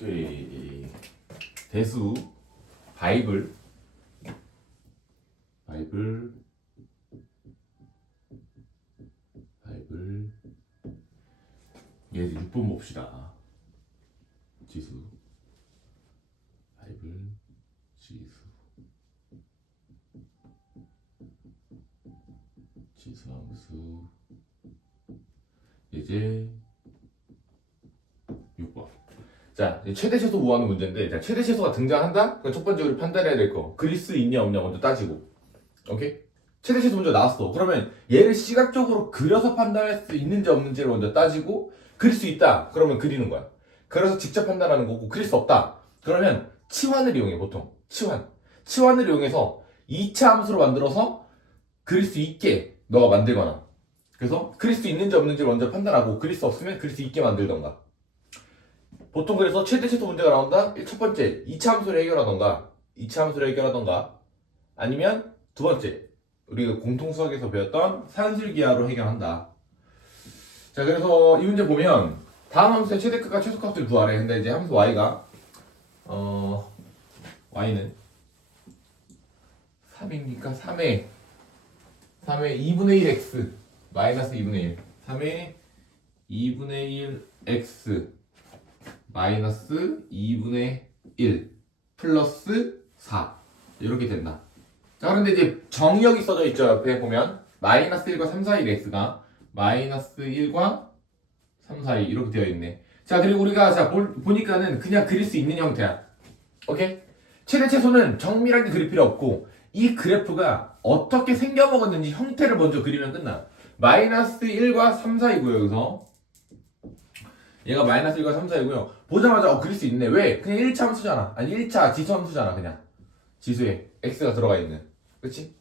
오케이 대수 바이블 바이블 얘 6번 봅시다 지수 바이블 지수 지수 함수 이제 6번 자, 이제 최대 최소 모아는 문제인데, 자, 최대 최소가 등장한다? 그럼 첫 번째 우리 판단해야 될 거. 수 있냐, 없냐 먼저 따지고. 오케이? 최대 최소 먼저 나왔어. 그러면 얘를 시각적으로 그려서 판단할 수 있는지 없는지를 먼저 따지고, 그릴 수 있다. 그러면 그리는 거야. 그래서 직접 판단하는 거고, 그릴 수 없다. 그러면 치환을 이용해, 보통. 치환. 치환을 이용해서 2차 함수로 만들어서 그릴 수 있게 너가 만들거나. 그래서 그릴 수 있는지 없는지를 먼저 판단하고, 그릴 수 없으면 그릴 수 있게 만들던가. 보통 그래서 최대 최소 문제가 나온다. 첫 번째, 2차 함수를 해결하던가, 2차 함수를 해결하던가, 아니면 두 번째, 우리가 공통 수학에서 배웠던 산술기하로 해결한다. 자, 그래서 이 문제 보면 다음 함수의 최대값과 최소값을 구하래. 근데 이제 함수 y가 어 y는 3이니까 3의 3의 2분의 1x 마이너스 2분의 1 3의 2분의 1 x 마이너스 2분의 1 플러스 4 이렇게 된다. 자 그런데 이제 정의역이 써져 있죠 옆에 보면 마이너스 1과 3 사이 x가 마이너스 1과 3 사이 이렇게 되어 있네. 자 그리고 우리가 자 볼- 보니까는 그냥 그릴 수 있는 형태야. 오케이? 최대 최소는 정밀하게 그릴 필요 없고 이 그래프가 어떻게 생겨 먹었는지 형태를 먼저 그리면 끝나. 마이너스 1과 3 사이고요 여기서 얘가 마이너스 1과 3 사이고요. 보자마자 어 그릴 수 있네. 왜? 그냥 1차 함수잖아. 아니 1차 지수 함수잖아 그냥. 지수에 x가 들어가 있는. 그치?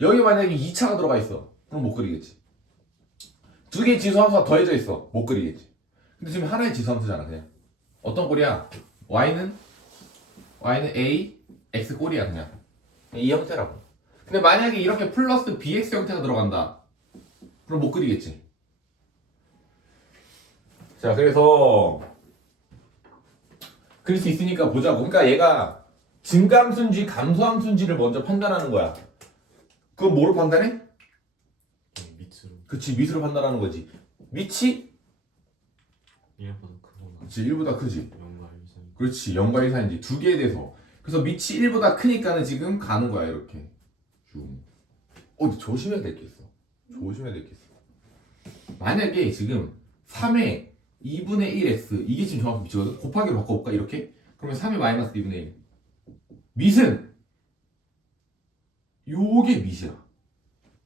여기 만약에 2차가 들어가 있어. 그럼 못 그리겠지. 두 개의 지수 함수가 더해져 있어. 못 그리겠지. 근데 지금 하나의 지수 함수잖아 그냥. 어떤 꼴이야? y는 y는 a x 꼴이야 그냥. 이 형태라고. 근데 만약에 이렇게 플러스 bx 형태가 들어간다. 그럼 못 그리겠지. 자, 그래서 그릴 수 있으니까 보자고. 그러니까 얘가 증감순지, 감소함순지를 먼저 판단하는 거야. 그건 뭐로 판단해? 네, 밑으로 그치, 밑으로 판단하는 거지. 밑이? 1보다 크거나 그치, 1보다 크지. 0과 1 사이 그렇지, 0과 1 사이인지 두 개에 대해서. 그래서 밑이 1보다 크니까는 지금 가는 거야, 이렇게. 쭉. 어, 조심해야 될 게 있어. 조심해야 될 게 있어. 만약에 지금 3의 2분의 1x, 이게 지금 정확히 밑이거든? 곱하기로 바꿔볼까, 이렇게? 그러면 3의 마이너스 2분의 1. 밑은 요게 밑이야.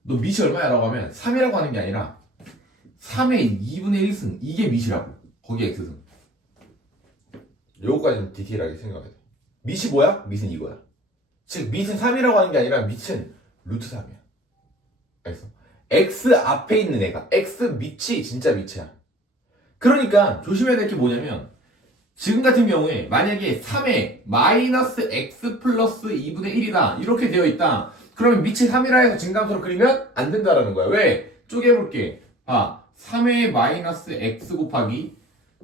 너 밑이 얼마야 라고 하면 3이라고 하는 게 아니라 3의 2분의 1승, 이게 밑이라고. 거기에 x승. 요거까지 좀 디테일하게 생각해야 돼. 밑이 뭐야? 밑은 이거야. 즉 밑은 3이라고 하는 게 아니라 밑은 루트 3이야. 알겠어? x 앞에 있는 애가 x 밑이 진짜 밑이야. 그러니까 조심해야 될 게 뭐냐면 지금 같은 경우에 만약에 3에 마이너스 x 플러스 2분의 1이다 이렇게 되어 있다. 그러면 밑이 3이라 해서 진감수로 그리면 안 된다라는 거야. 왜? 쪼개볼게. 아, 3의 마이너스 x 곱하기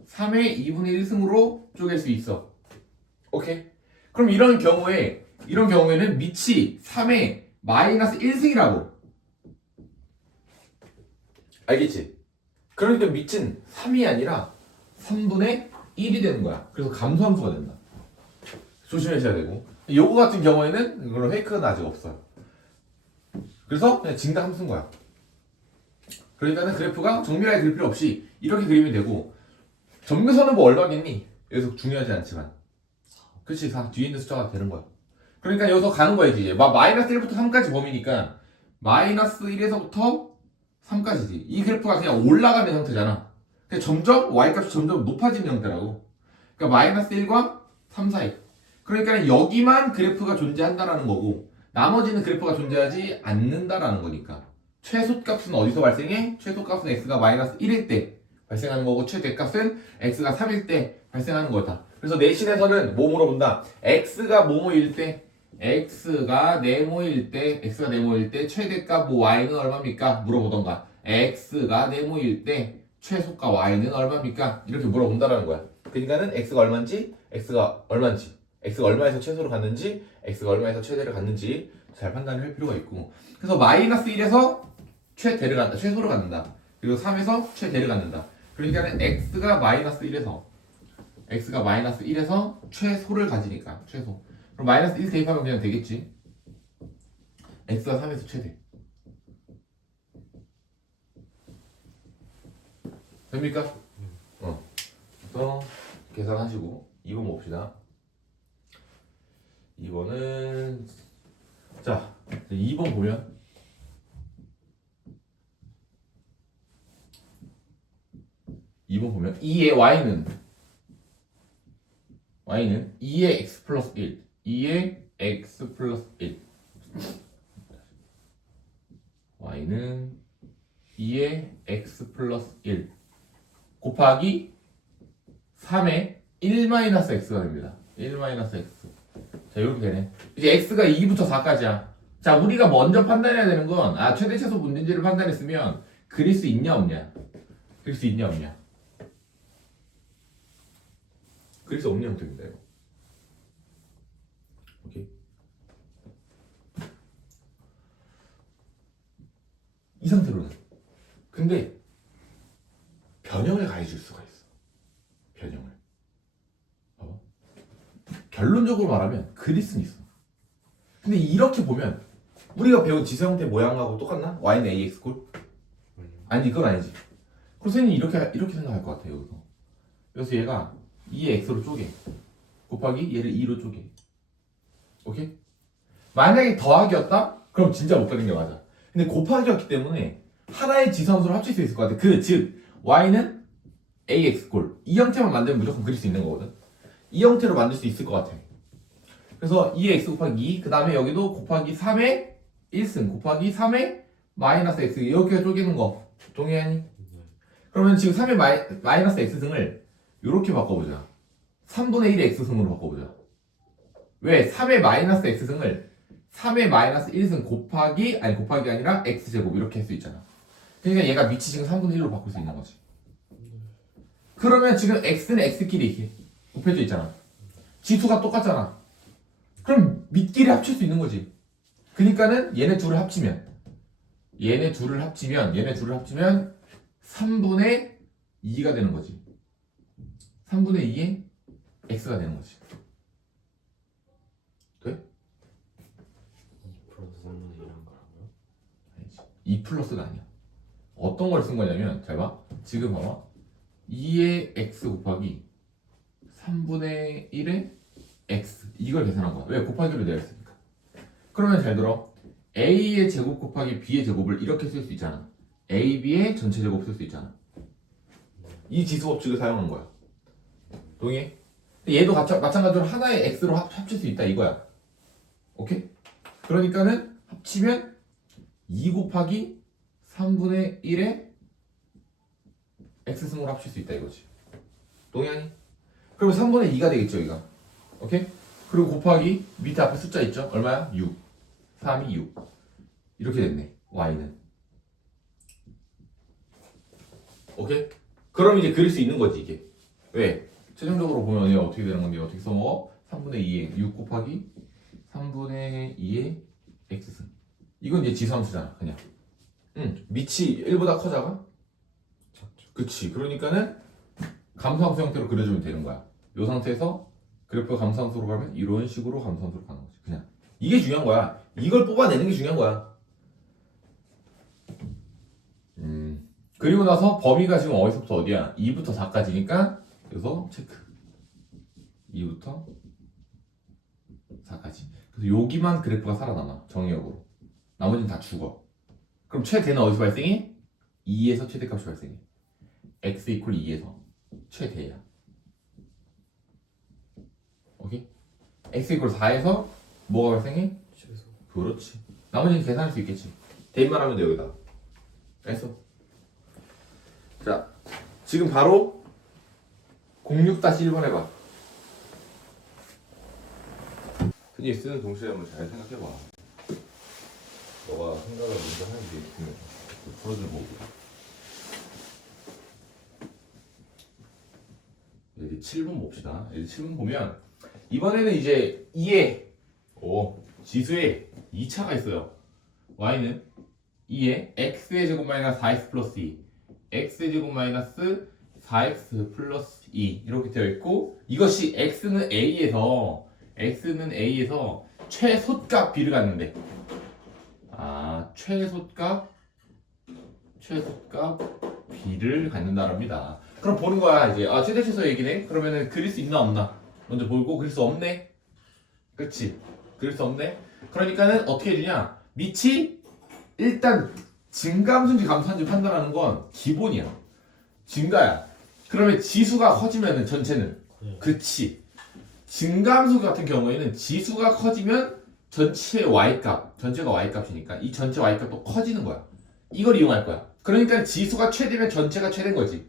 3의 2분의 1승으로 쪼갤 수 있어. 오케이? 그럼 이런 경우에 이런 경우에는 밑이 3의 마이너스 1승이라고. 알겠지? 그러니까 밑은 3이 아니라 3분의 1이 되는 거야. 그래서 감소함수가 된다. 조심하셔야 되고. 요거 같은 경우에는 그런 페이크는 아직 없어요. 그래서 그냥 증가 함수인 거야. 그러니까는 그래프가 정밀하게 그릴 필요 없이 이렇게 그리면 되고 점근선은 뭐 얼마겠니? 여기서 중요하지 않지만 그치 다 뒤에 있는 숫자가 되는 거야 그러니까 여기서 가는 거야지 이제 마, 마이너스 1부터 3까지 범위니까 마이너스 1에서부터 3까지지 이 그래프가 그냥 올라가는 형태잖아 근데 점점 y값이 점점 높아지는 형태라고 그러니까 마이너스 1과 3 사이 그러니까 여기만 그래프가 존재한다라는 거고 나머지는 그래프가 존재하지 않는다라는 거니까 최소값은 어디서 발생해? 최소값은 x가 마이너스 1일 때 발생하는 거고 최대값은 x가 3일 때 발생하는 거다. 그래서 내신에서는 뭐 물어본다? x가 뭐뭐일 때 x가 네모일 때 x가 네모일 때 최대값 뭐 y는 얼마입니까? 물어보던가 x가 네모일 때 최소값 y는 얼마입니까? 이렇게 물어본다라는 거야. 그러니까는 x가 얼마인지, x가 얼마인지, x가 얼마에서 최소로 갔는지, x가 얼마에서 최대를 갔는지 잘 판단을 할 필요가 있고. 그래서 마이너스 1에서 최대를 간다, 최소로 갖는다. 그리고 3에서 최대를 갖는다. 그러니까 는 x가 마이너스 1에서 x가 마이너스 1에서 최소를 가지니까 최소. 그럼 마이너스 1 대입하면 그냥 되겠지. x가 3에서 최대. 됩니까? 어. 그래서 계산하시고 2번 봅시다. 2번은 자 2번 보면 이번 보면 2의 y는 y는 2의 x 플러스 1 2의 x 플러스 1 y는 2의 x 플러스 1 곱하기 3의 1 마이너스 x가 됩니다. 1 마이너스 x. 자 이렇게 되네. 이제 x가 2부터 4까지야. 자 우리가 먼저 판단해야 되는 건 아 최대 최소 문제지를 판단했으면 그릴 수 있냐 없냐? 그릴 수 있냐 없냐? 그릴 수 없는 형태입니다 이거 오케이 이 상태로는 근데 변형을 가해줄 수가 있어. 변형을. 봐봐 결론적으로 말하면 그릴 수는 있어. 근데 이렇게 보면 우리가 배운 지수 형태 모양하고 똑같나? y는 ax 꼴? 아니 그건 아니지. 선생님이 이렇게 이렇게 생각할 것 같아요 여기서. 그래서 얘가 2의 x로 쪼개. 곱하기 얘를 2로 쪼개. 오케이? 만약에 더하기였다? 그럼 진짜 못 가는 게 맞아 근데 곱하기였기 때문에 하나의 지선수로 합칠 수 있을 것 같아. 그 즉 y는 ax 꼴이 형태만 만들면 무조건 그릴 수 있는 거거든. 이 형태로 만들 수 있을 것 같아. 그래서 2x 곱하기 2, 그 다음에 여기도 곱하기 3의 1승 곱하기 3의 마이너스 x. 이렇게 쪼개는 거. 동의하니? 네. 그러면 지금 3의 마이, 마이너스 x승을 이렇게 바꿔보자. 3분의 1의 x승으로 바꿔보자. 왜? 3의 마이너스 x승을 3의 마이너스 1승 곱하기 아니 곱하기 아니라 x제곱 이렇게 할 수 있잖아. 그러니까 얘가 밑이 지금 3분의 1로 바꿀 수 있는 거지. 그러면 지금 x는 x끼리 이렇게 곱해져 있잖아. 지수가 똑같잖아. 그럼 밑끼리 합칠 수 있는 거지. 그러니까는 얘네 둘을 합치면 얘네 둘을 합치면 얘네 둘을 합치면 3분의 2가 되는 거지. 3분의 2의 x가 되는 거지 2 플러스 3분의 1한 거라고요? 아니지 2 플러스가 아니야. 어떤 걸 쓴 거냐면 잘 봐. 지금 봐봐. 2의 x 곱하기 3분의 1의 x. 이걸 계산한 거야. 왜? 곱하기로 되어 있으니까. 그러면 잘 들어. a의 제곱 곱하기 b의 제곱을 이렇게 쓸 수 있잖아. ab의 전체 제곱 쓸 수 있잖아. 이 지수 법칙을 사용한 거야. 동의해? 얘도 같- 마찬가지로 하나의 x로 합, 합칠 수 있다 이거야. 오케이? 그러니까는 합치면 2 곱하기 3분의 1의 x승으로 합칠 수 있다 이거지 동의하니? 그러면 3분의 2가 되겠죠 이거 오케이? 그리고 곱하기 밑에 앞에 숫자 있죠? 얼마야? 6 3이 6 이렇게 됐네 y는 오케이? 그럼 이제 그릴 수 있는 거지 이게 왜? 최종적으로 보면 얘가 어떻게 되는 건데 어떻게 써먹어? 3분의 2에 6 곱하기 3분의 2의 x승 이건 이제 지수함수잖아 그냥. 응 밑이 1보다 커 작아? 그치. 그러니까는 감소함수 형태로 그려주면 되는 거야. 이 상태에서 그래프가 감소함수로 가면 이런 식으로 감소함수로 가는 거지 그냥. 이게 중요한 거야. 이걸 뽑아내는 게 중요한 거야. 음 그리고 나서 범위가 지금 어디서부터 어디야? 2부터 4까지니까 여기서 체크. 2부터 4까지. 그래서 여기만 그래프가 살아남아 정의역으로 나머지는 다 죽어 그럼 최대는 어디서 발생해? 2에서 최대값이 발생해 x 이퀄 2에서 최대야 오케이? x 이퀄 4에서 뭐가 발생해? 최소. 그렇지 나머지는 계산할 수 있겠지 대입만 하면 돼 여기다 됐어 자 지금 바로 06-1번 해봐 흔히 쓰는 동시에 한번 잘 생각해봐 너가 생각을 먼저 하는 게 있으면 풀어줄 보고 이제 7번 봅시다. 이제 7번 보면 이번에는 이제 2에 오 지수에 2차가 있어요. y는 2에 x의 제곱 마이너스 4x 플러스 2 x의 제곱 마이너스 4x 플러스 2 이렇게 되어 있고 이것이 x는 a에서 x는 a에서 최소값 b를 갖는데 아 최소값 최소값 b를 갖는다랍니다. 그럼 보는 거야 이제 아 최대 최소 얘기네. 그러면은 그릴 수 있나 없나 먼저 보고 그릴 수 없네. 그렇지 그릴 수 없네. 그러니까는 어떻게 해주냐 밑이 일단 증감수인지 감소한지 판단하는 건 기본이야. 증가야. 그러면 지수가 커지면은 전체는 네. 그치. 증감수 같은 경우에는 지수가 커지면 전체 y값, 전체가 y값이니까 이 전체 y값도 커지는 거야. 이걸 이용할 거야. 그러니까 지수가 최대면 전체가 최대인 거지.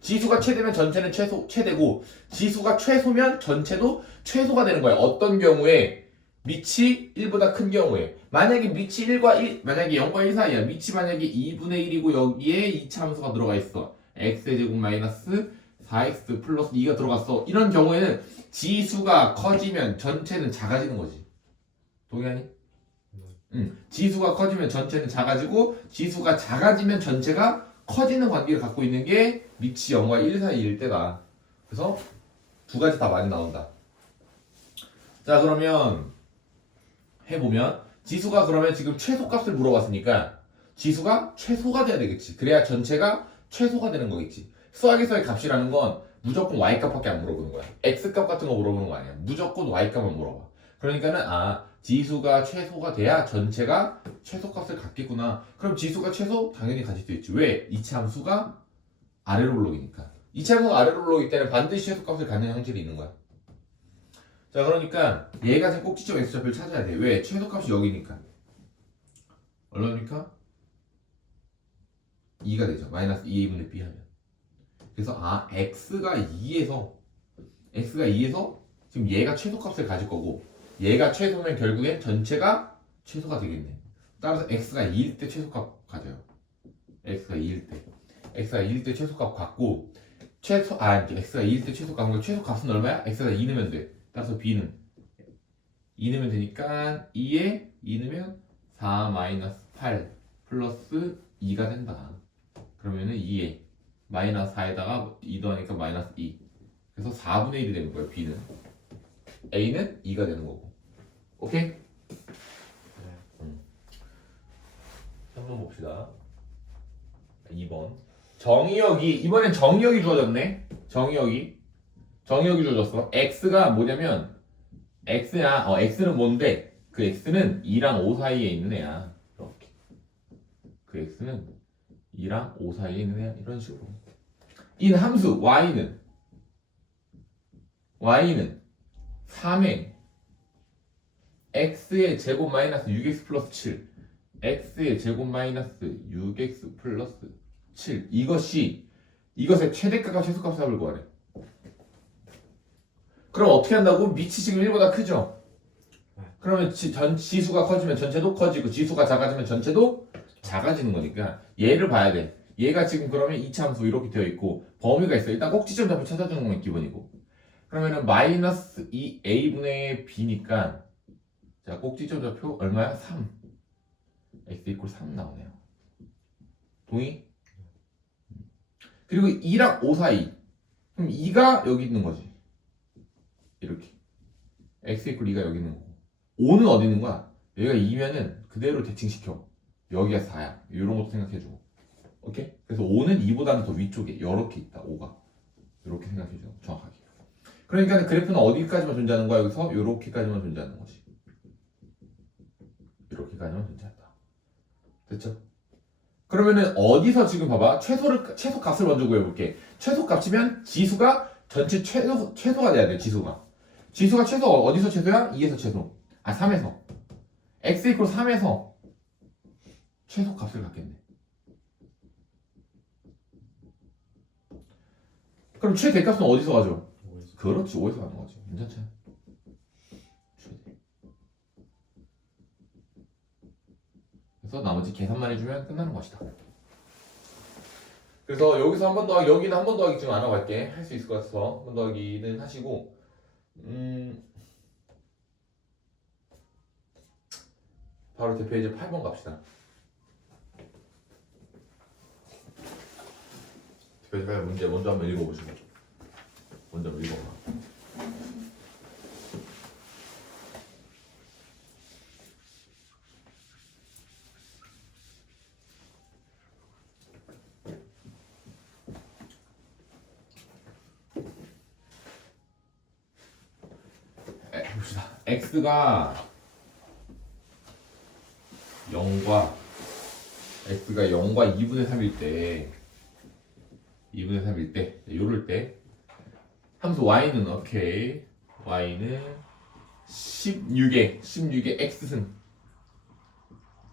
지수가 최대면 전체는 최소 최대고 지수가 최소면 전체도 최소가 되는 거야. 어떤 경우에 밑이 1보다 큰 경우에 만약에 밑이 1과 1 만약에 0과 1 사이야. 밑이 만약에 2분의 1이고 여기에 이 참수가 들어가 있어. x의 제곱 마이너스 4x 플러스 2가 들어갔어. 이런 경우에는 지수가 커지면 전체는 작아지는 거지. 동의하니? 응. 지수가 커지면 전체는 작아지고 지수가 작아지면 전체가 커지는 관계를 갖고 있는 게 밑이 0과 1 사이일 때다. 그래서 두 가지 다 많이 나온다. 자 그러면 해보면 지수가 그러면 지금 최소값을 물어봤으니까 지수가 최소가 돼야 되겠지. 그래야 전체가 최소가 되는 거겠지. 수학에서의 값이라는 건 무조건 y값밖에 안 물어보는 거야. x값 같은 거 물어보는 거 아니야. 무조건 y값만 물어봐. 그러니까는 아 지수가 최소가 돼야 전체가 최소값을 갖겠구나. 그럼 지수가 최소 당연히 가질 수 있지. 왜? 이치 함수가 아래로 올라오니까. 이치 함수가 아래로 올라오기 때문에 반드시 최소값을 갖는 형질이 있는 거야. 자 그러니까 얘가 지금 꼭지점 x좌표를 찾아야 돼. 왜? 최소값이 여기니까. 얼마입니까? 2가 되죠. 마이너스 2a분의 b 하면. 그래서 아 x가 2에서 x가 2에서 지금 얘가 최소값을 가질 거고 얘가 최소면 결국엔 전체가 최소가 되겠네. 따라서 x가 2일 때 최소값 가져요. x가 2일 때. x가 2일 때 최소값 갖고 최소 아 x가 2일 때 최소값 갖고 최소값은 얼마야? x가 2 넣으면 돼. 따라서 b는 2 넣으면 되니까 2에 2 넣으면 4 마이너스 8 플러스 2가 된다. 그러면은 2에 마이너스 4에다가 2 더하니까 마이너스 2. 그래서 4분의 1이 되는 거예요. b는. A는 2가 되는 거고. 오케이? 음. 한번 봅시다. 2번. 정의역이 이번엔 정의역이 주어졌네. 정의역이 정의역이 주어졌어. x가 뭐냐면 x야. 어 x는 뭔데? 그 x는 2랑 5 사이에 있는 애야. 이렇게. 그 x는 2랑 5 사이에 있는 애야. 이런 식으로. 인 함수 y는 y는 3의 x의 제곱 마이너스 6x 플러스 7 x의 제곱 마이너스 6x 플러스 7 이것이 이것의 최대값과 최소값을 구하래. 그럼 어떻게 한다고? 밑이 지금 1보다 크죠? 그러면 지, 전, 지수가 커지면 전체도 커지고 지수가 작아지면 전체도 작아지는 거니까 얘를 봐야 돼. 얘가 지금 그러면 이차함수 이렇게 되어 있고 범위가 있어. 일단 꼭지점 잡고 찾아주는 건 기본이고 그러면은 마이너스 2a분의 b니까 자 꼭지점 좌표 얼마야? 3 x 이퀄 3 나오네요. 동의? 그리고 2랑 5 사이. 그럼 2가 여기 있는 거지. 이렇게. X 이퀄 2가 여기 있는 거고. 5는 어디 있는 거야? 여기가 2면은 그대로 대칭시켜. 여기가 4야. 이런 것도 생각해주고. 오케이? 그래서 5는 2보다는 더 위쪽에 이렇게 있다 5가. 이렇게 생각해줘 정확하게 그러니까 그래프는 어디까지만 존재하는 거야? 여기서 이렇게까지만 존재하는 거지. 이렇게까지만 존재한다. 됐죠? 그러면은 어디서 지금 봐봐. 최소를 최소 값을 먼저 구해볼게. 최소 값이면 지수가 전체 최소 최소가 돼야 돼 지수가. 지수가 최소 어디서 최소야? 2에서 최소. 아 3에서. x 이퀄 3에서 최소 값을 갖겠네. 그럼 최대값은 어디서 가죠? 오에서 그렇지 5에서 가는 거지. 괜찮지? 최대 그래서 나머지 계산만 해주면 끝나는 것이다. 그래서 여기서 한 번 더하기 여기는 한 번 더 하기 좀 알아갈게. 할 수 있을 것 같아서 한 번 더 하기는 하시고 음 바로 대표 이제 8번 갑시다. 대표 이제 문제 먼저 한번 읽어보시고 먼저 읽어봐 에, 봅시다. x가 0과 x가 0과 2분의 3일 때 2분의 3일 때 요럴 때 함수 y는 오케이. y는 16에 16에 x승.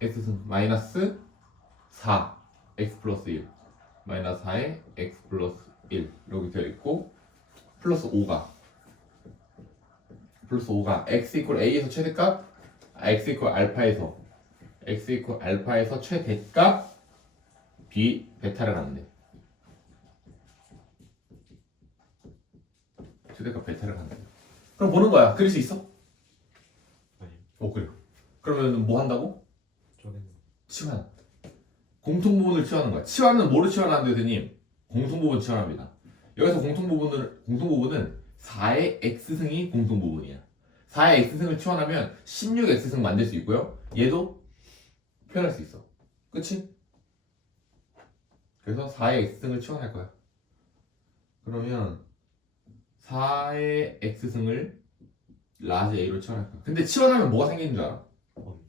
X승 마이너스 4 x 플러스 1 마이너스 4에 x 플러스 1 이렇게 되어 있고 플러스 5가. 플러스 5가 x 이퀄 a에서 최대값 아, x 이퀄 알파에서. X 이퀄 알파에서 최대값 b 베타를 갖는데 최대값 베타를 갖는데 그럼 보는 거야. 그릴 수 있어? 아니 못 그려. 그러면 뭐 한다고? 쪼개는 치환. 공통 부분을 치환하는 거야. 치환은 뭐로 치환하는데 대님? 공통 부분 치환합니다. 여기서 공통 부분을 공통 부분은 4의 x승이 공통 부분이야. 4의 x승을 치환하면 16x승 만들 수 있고요. 얘도 표현할 수 있어. 그치? 그래서 4의 x승을 치환할 거야. 그러면 4의 x승을 라지 a로 치환할 거야 근데 치환하면 뭐가 생기는 줄 알아?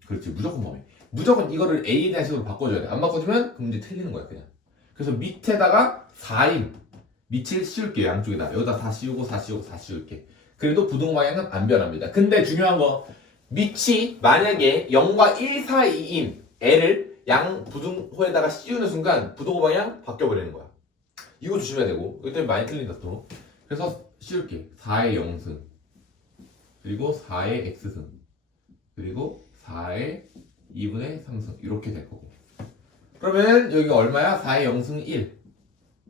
그렇지 무조건 범위 무조건 이거를 A에 대한 식으로 바꿔줘야 돼. 안 바꿔주면 그 문제 틀리는 거야 그냥. 그래서 밑에다가 4인 밑을 씌울게요 양쪽에다. 여기다 4 씌우고 4 씌우고 4 씌울게. 그래도 부동 방향은 안 변합니다. 근데 중요한 거 밑이 만약에 0과 1 사이인 L을 양 부등호에다가 씌우는 순간 부동 방향 바뀌어 버리는 거야. 이거 조심해야 되고 이것 때문에 많이 틀린다 또. 그래서 씌울게. 4의 0승. 그리고 4의 X승. 그리고 4의 2분의 3승. 이렇게 될 거고. 그러면 여기가 얼마야? 4의 0승 1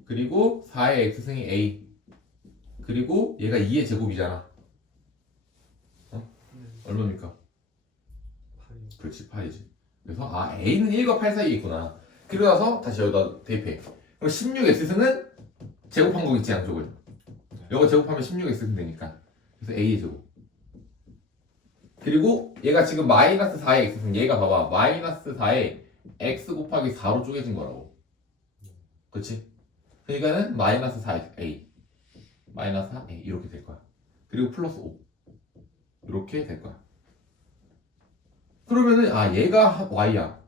그리고 4의 x승이 a. 그리고 얘가 2의 제곱이잖아. 어? 얼마입니까? 그렇지 파이지. 그래서 아 a는 1과 8 사이에 있구나. 그리고 나서 다시 여기다 대입해. 그럼 16x승은 제곱한 거 있지 양쪽을 이거 제곱하면 16x승 되니까. 그래서 a의 제곱. 그리고 얘가 지금 마이너스 4의 x승 얘가 봐봐. 마이너스 4에 x 곱하기 4로 쪼개진 거라고. 그치? 그러니까는 마이너스 4a 마이너스 4a 이렇게 될 거야. 그리고 플러스 5 이렇게 될 거야. 그러면은 아 얘가 y야.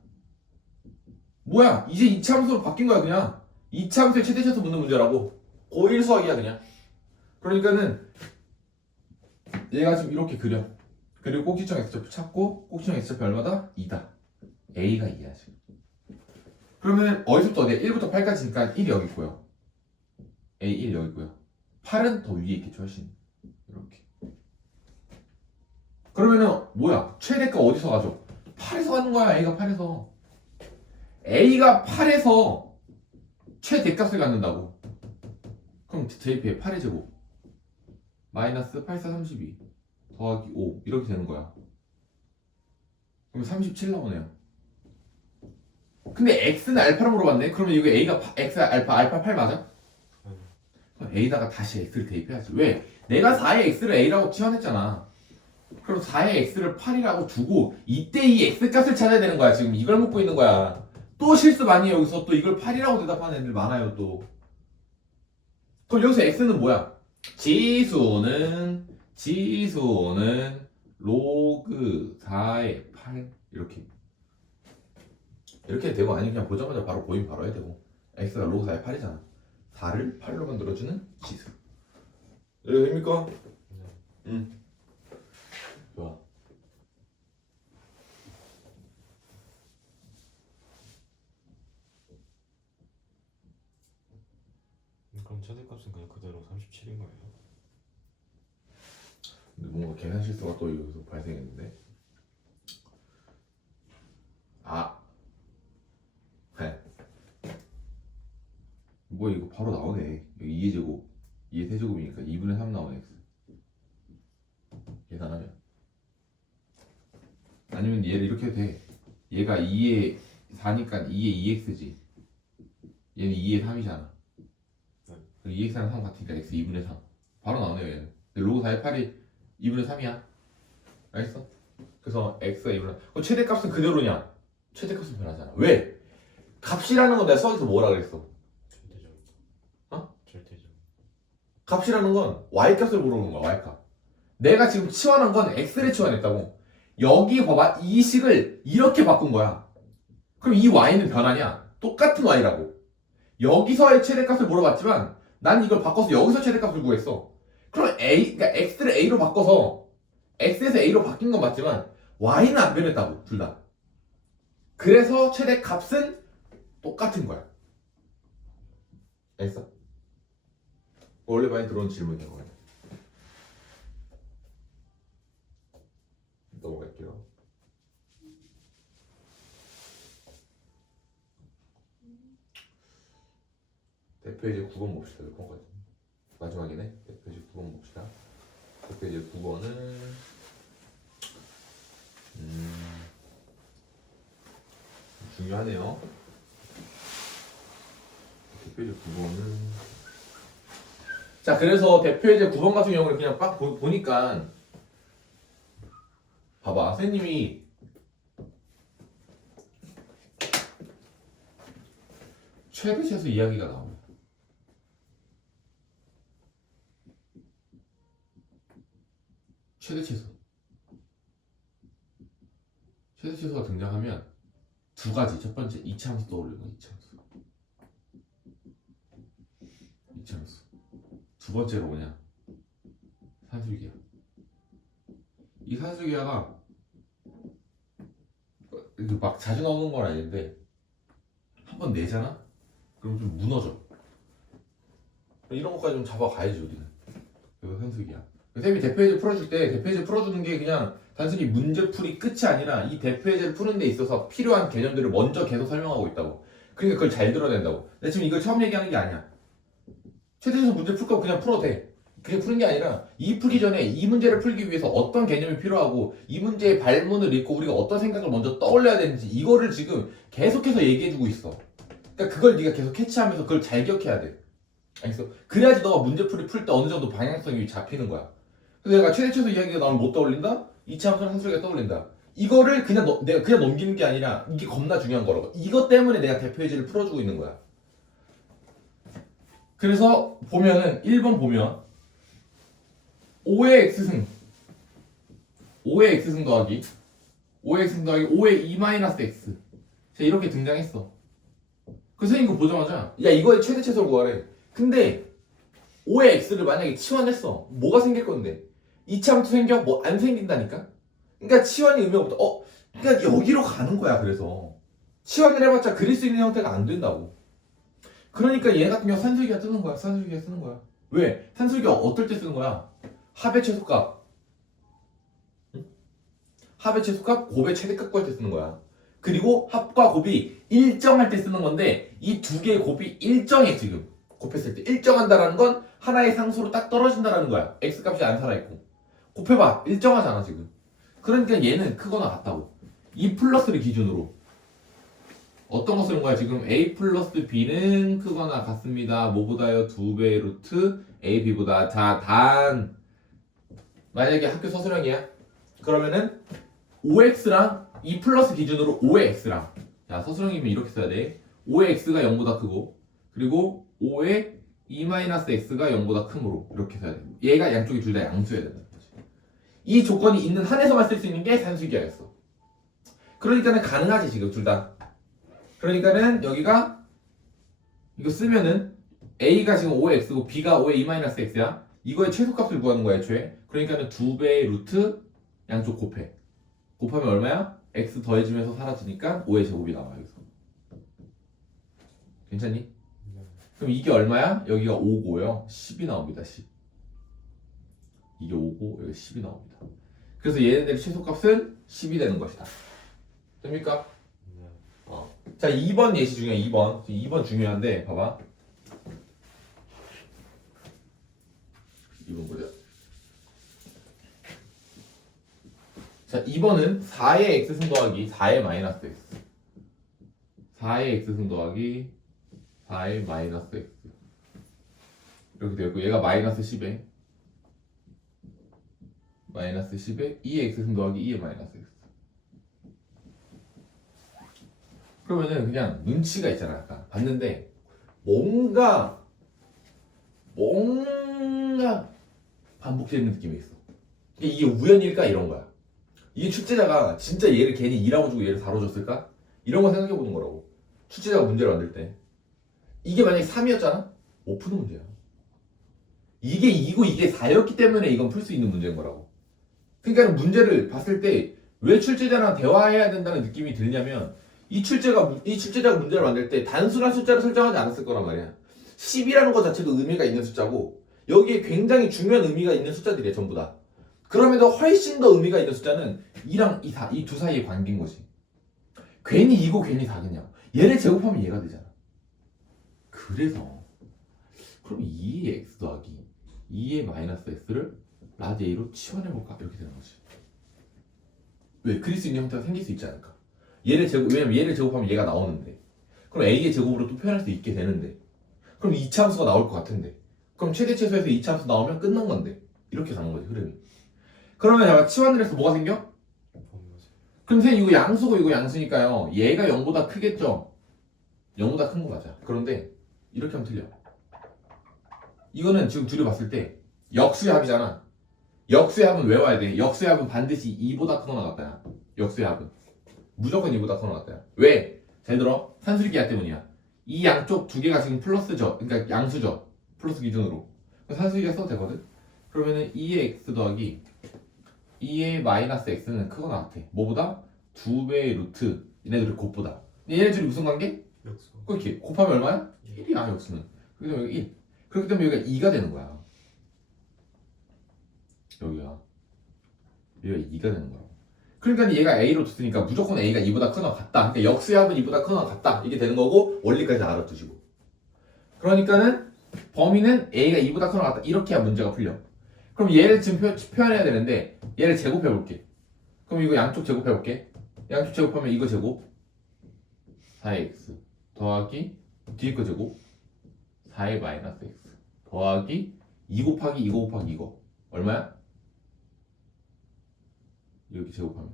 뭐야? 이제 이차함수로 바뀐 거야 그냥. 이차함수의 최대차수 묻는 문제라고. 고1 수학이야 그냥 그러니까는 얘가 지금 이렇게 그려. 그리고 꼭지점 x좌표 찾고 꼭지점 x좌표 얼마다? 2다. A가 2야 지금. 그러면 어디서부터 어디야? 1부터 8까지니까 1이 여기 있고요. A 1 여기 있고요. 8은 더 위에 있겠죠 훨씬. 이렇게. 그러면은 뭐야? 최대가 어디서 가죠? 8에서 가는 거야 a가 8에서. A가 8에서 최대값을 갖는다고. 그럼 대입해 8의 제곱 마이너스 8, 4, 32 더하기 5 이렇게 되는 거야. 그럼 37 나오네요. 근데 x는 알파로 물어봤네. 그러면 이거 a가 파- x 알파 알파 8 맞아? 그럼 a다가 다시 x를 대입해야지. 왜? 내가 4의 x를 a라고 치환했잖아. 그럼 4의 x를 8이라고 두고 이때 이 x 값을 찾아야 되는 거야. 지금 이걸 묻고 있는 거야. 또 실수 많이 해 여기서 또 이걸 8이라고 대답하는 애들 많아요 또. 그럼 여기서 x는 뭐야? 지수는 지수는 로그 4의 8 이렇게. 이렇게 되고 아니 그냥 보자마자 바로 고임 바로 해야 되고. x가 로그 4의 8이잖아. 4를 8로 만들어주는 지수. 이해가 됩니까? 네. 응. 좋아. 음, 그럼 최대값은 그냥 그대로 37인 거예요? 근데 뭔가 계산 실수가 또 여기서 발생했는데 아 네. 바로 나오네. 여기 2의 제곱, 2의 세제곱이니까 2분의 3 나오네. 계산하면. 아니면 얘를 이렇게 해도 돼. 얘가 2의 4니까 2의 2x지. 얘는 2의 3이잖아. 네. 2x랑 3 같으니까 x 2분의 3. 바로 나오네요, 얘는. 로그 4의 8이 2분의 3이야. 알겠어? 그래서 x가 2분의 3. 그럼 최대값은 그대로냐? 최대값은 변하잖아. 왜? 값이라는 건 내가 써서 뭐라 그랬어? 절대적. 어? 절대적. 값이라는 건 y값을 물어보는 거야, y값. 내가 지금 치환한 건 x를 치환했다고. 여기 봐봐, 이 식을 이렇게 바꾼 거야. 그럼 이 y는 변하냐? 똑같은 y라고. 여기서의 최대값을 물어봤지만 난 이걸 바꿔서 여기서 최대값을 구했어. 그럼 a, 그러니까 x를 a로 바꿔서 x에서 a로 바뀐 건 맞지만 y는 안 변했다고, 둘 다. 그래서 최대값은 똑같은 거야. 알겠어? 원래 많이 들어온 질문이야, 100페이지 9번 봅시다. 몇 번까지? 마지막이네. 100페이지 9번 봅시다. 100페이지 9번은 음, 중요하네요. 100페이지 9번은 자 그래서 대표이제 9번 같은 경우는 그냥 빡 보니까 봐봐 선생님이 최대시에서 이야기가 나오고 최대치에서 최대치에서가 등장하면 두 가지. 첫 번째 이차함수 떠올리는 거 이차함수 이차함수 두 번째로 뭐냐? 산술기하 이 산술기하가 이게 막 자주 나오는 건 아닌데 한 번 내잖아? 그럼 좀 무너져. 이런 것까지 좀 잡아가야지 우리는. 그래서 산술기하 쌤이 대표예제 풀어줄 때 대표예제 풀어주는 게 그냥 단순히 문제풀이 끝이 아니라 이 대표예제를 푸는 데 있어서 필요한 개념들을 먼저 계속 설명하고 있다고. 그러니까 그걸 잘 들어낸다고. 내가 지금 이걸 처음 얘기하는 게 아니야. 최대에서 문제 풀거 그냥 풀어도 돼. 그게 푸는 게 아니라 이 풀기 전에 이 문제를 풀기 위해서 어떤 개념이 필요하고 이 문제의 발문을 읽고 우리가 어떤 생각을 먼저 떠올려야 되는지 이거를 지금 계속해서 얘기해주고 있어. 그러니까 그걸 네가 계속 캐치하면서 그걸 잘 기억해야 돼. 알겠어? 그래야지 너가 문제풀이 풀 때 어느 정도 방향성이 잡히는 거야 내가 최대 최소 이야기가 나오면 못 떠올린다? 이차함수랑 한수리가 떠올린다. 이거를 그냥 너- 내가 그냥 넘기는 게 아니라 이게 겁나 중요한 거라고. 이것 때문에 내가 대표예제를 풀어주고 있는 거야. 그래서 보면은 1번 보면 5의 x승 5의 x승 더하기 5의 x승 더하기 5의 2 마이너스 x 자 이렇게 등장했어. 그 선생님 이거 보자마자 야 이거의 최대 최소를 구하래. 근데 5의 x를 만약에 치환했어. 뭐가 생길 건데? 이차함수 생겨? 뭐 안 생긴다니까? 그러니까 치환이 의미가 없다. 어, 그러니까 여기로 가는 거야. 그래서 치환을 해봤자 그릴 수 있는 형태가 안 된다고. 그러니까 얘 같은 경우 산술기가 뜨는 거야. 산술기가 쓰는 거야. 왜? 산술기가 어떨 때 쓰는 거야? 합의 최소값. 응? 합의 최소값, 곱의 최대값 구할 때 쓰는 거야. 그리고 합과 곱이 일정할 때 쓰는 건데 이 두 개의 곱이 일정해 지금. 곱했을 때 일정한다라는 건 하나의 상수로 딱 떨어진다라는 거야. x 값이 안 살아있고. 곱해봐. 일정하잖아, 지금. 그러니까 얘는 크거나 같다고. 이 플러스를 기준으로. 어떤 거 쓰는 거야? 지금 a 플러스 b는 크거나 같습니다. 뭐보다요? 두 배 루트 a, b보다. 자, 단. 만약에 학교 서술형이야? 그러면은 5x랑 이 플러스 기준으로 5의 x랑. 자, 서술형이면 이렇게 써야 돼. 5의 x가 0보다 크고. 그리고 5의 2-x가 0보다 크므로 이렇게 써야 돼. 얘가 양쪽이 둘 다 양수여야 된다는 거지. 이 조건이 있는 한에서만 쓸 수 있는 게 산술기하였어. 그러니까는 가능하지 지금 둘 다. 그러니까는 여기가 이거 쓰면은 a가 지금 5x고 b가 5의 2-x야. 이거의 최소값을 구하는 거야 애초에. 그러니까는 2배의 루트 양쪽 곱해. 곱하면 얼마야? x 더해지면서 사라지니까 5의 제곱이 나와 여기서. 괜찮니? 네. 그럼 이게 얼마야? 여기가 5고요. 10이 나옵니다. 10. 이게 5고 여기 10이 나옵니다. 그래서 얘네들의 최소값은 10이 되는 것이다. 됩니까? 네. 자, 2번 예시 중에 2번. 2번 중요한데 봐봐. 2번 보자. 자, 2번은 4의 x승 더하기 4의 마이너스 x. 4의 x승 더하기 4의 마이너스 x. 이렇게 되었고 얘가 마이너스 10에 마이너스 10에 2의 x승 더하기 2의 마이너스 x. 그러면은 그냥 눈치가 있잖아 아까 봤는데 뭔가 뭔가 반복되는 느낌이 있어. 이게 우연일까 이런 거야. 이게 출제자가 진짜 얘를 괜히 2라고 주고 얘를 4로 줬을까? 이런 거 생각해 보는 거라고. 출제자가 문제를 만들 때. 이게 만약에 3이었잖아? 못 푸는 문제야. 이게 2고 이게 4였기 때문에 이건 풀 수 있는 문제인 거라고. 그러니까 문제를 봤을 때 왜 출제자랑 대화해야 된다는 느낌이 들냐면 이 출제가 이 출제자가 문제를 만들 때 단순한 숫자를 설정하지 않았을 거란 말이야. 10이라는 것 자체도 의미가 있는 숫자고 여기에 굉장히 중요한 의미가 있는 숫자들이야 전부 다. 그럼에도 훨씬 더 의미가 있는 숫자는 2랑 2, 4, 이 두 사이의 관계인 거지. 괜히 2고 괜히 4겠냐. 얘를 제곱하면 얘가 되잖아. 그래서 그럼 2의 x 더하기 2의 마이너스 x를 a로 치환해볼까? 이렇게 되는 거지. 왜? 그릴 수 있는 형태가 생길 수 있지 않을까? 얘를 제곱, 왜냐면 얘를 제곱하면 얘가 나오는데 그럼 a의 제곱으로 또 표현할 수 있게 되는데 그럼 2차 함수가 나올 것 같은데 그럼 최대 최소에서 2차 함수 나오면 끝난 건데 이렇게 가는 거지 흐름이 그러면 내가 치환을 해서 뭐가 생겨? 그럼 선생님 이거 양수고 이거 양수니까요 얘가 0보다 크겠죠 0보다 큰 거 맞아 그런데 이렇게 하면 틀려 이거는 지금 둘이 봤을 때 역수의 합이잖아 역수의 합은 외워야 돼 역수의 합은 반드시 2보다 크거나 같다야 역수의 합은 무조건 2보다 크거나 같다야 왜? 잘 들어 산술기 하 때문이야 이 양쪽 두 개가 지금 플러스죠 그러니까 양수죠 플러스 기준으로 산술기가 써도 되거든 그러면은 2의 x 더하기 2의 마이너스 x는 크거나 같아. 뭐보다? 두 배의 루트. 얘네들의 곱보다. 얘네들이 무슨 관계? 역수 그렇게 곱하면 얼마야? 1이야 역수는. 그렇기 때문에 여기 1. 그렇기 때문에 여기가 2가 되는 거야. 여기가. 여기가 2가 되는 거야. 그러니까 얘가 a로 뒀으니까 무조건 a가 2보다 크거나 같다. 그러니까 역수의 합은 2보다 크거나 같다. 이게 되는 거고 원리까지 알아두시고. 그러니까는 범위는 a가 2보다 크거나 같다. 이렇게 해야 문제가 풀려. 그럼 얘를 지금 표, 표현해야 되는데 얘를 제곱해 볼게. 그럼 이거 양쪽 제곱해 볼게. 양쪽 제곱하면 이거 제곱 4x 더하기 뒤에 거 제곱 4의 마이너스 x 더하기 2 곱하기 2 곱하기 이거 얼마야? 이렇게 제곱하면.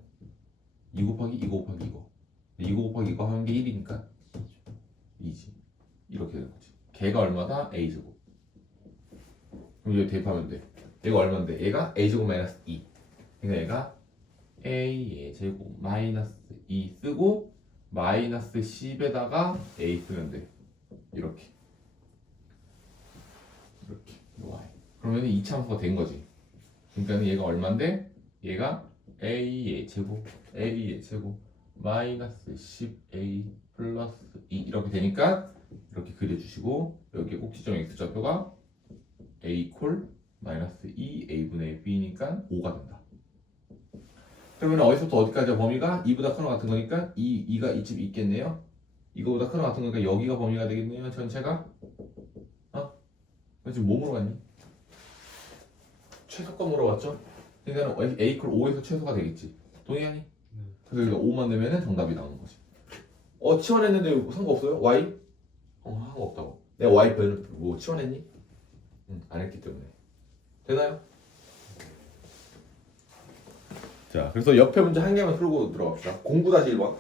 2 곱하기 2 곱하기 이거. 2 곱하기 이거 하는 게 1이니까 2지. 이렇게 되는 거지. 걔가 얼마다? a 제곱. 그럼 여기 대입하면 돼. 얘가 얼마인데? 얘가 a 제곱 마이너스 2 그러니까 얘가 a의 제곱 마이너스 2 쓰고 마이너스 10에다가 a 쓰면 돼. 이렇게. 이렇게. Y. 그러면 2차 함수가 된 거지. 그러니까 얘가 얼마인데? 얘가 a의 제곱 a의 제곱 마이너스 10a 플러스 2 이렇게 되니까 이렇게 그려주시고 여기 꼭지점 x좌표가 a 콜 마이너스 2 a분의 b니까 5가 된다. 그러면 어디서부터 어디까지 범위가 2보다 크나 같은 거니까 2, 2가 이쯤 있겠네요. 이거보다 크나 같은 거니까 여기가 범위가 되겠네요. 전체가 어? 너 지금 뭐 물어봤니? 최소가 물어봤죠? 그러니까 a 콜 5에서 최소가 되겠지. 동의하니? 그래서 여기가 5만 되면은 정답이 나오는 거지. 어 치환했는데 상관없어요? y? 어 상관없다고. 내가 y 별뭐 치환했니? 응, 안 했기 때문에. 되나요? 자, 그래서 옆에 문제 한 개만 풀고 들어갑시다. 09-1번.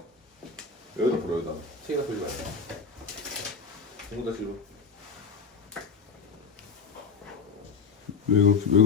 여기다 풀어, 여기다. 책에다 풀지 말고. 09-1번. 왜 그렇게, 왜 그렇게.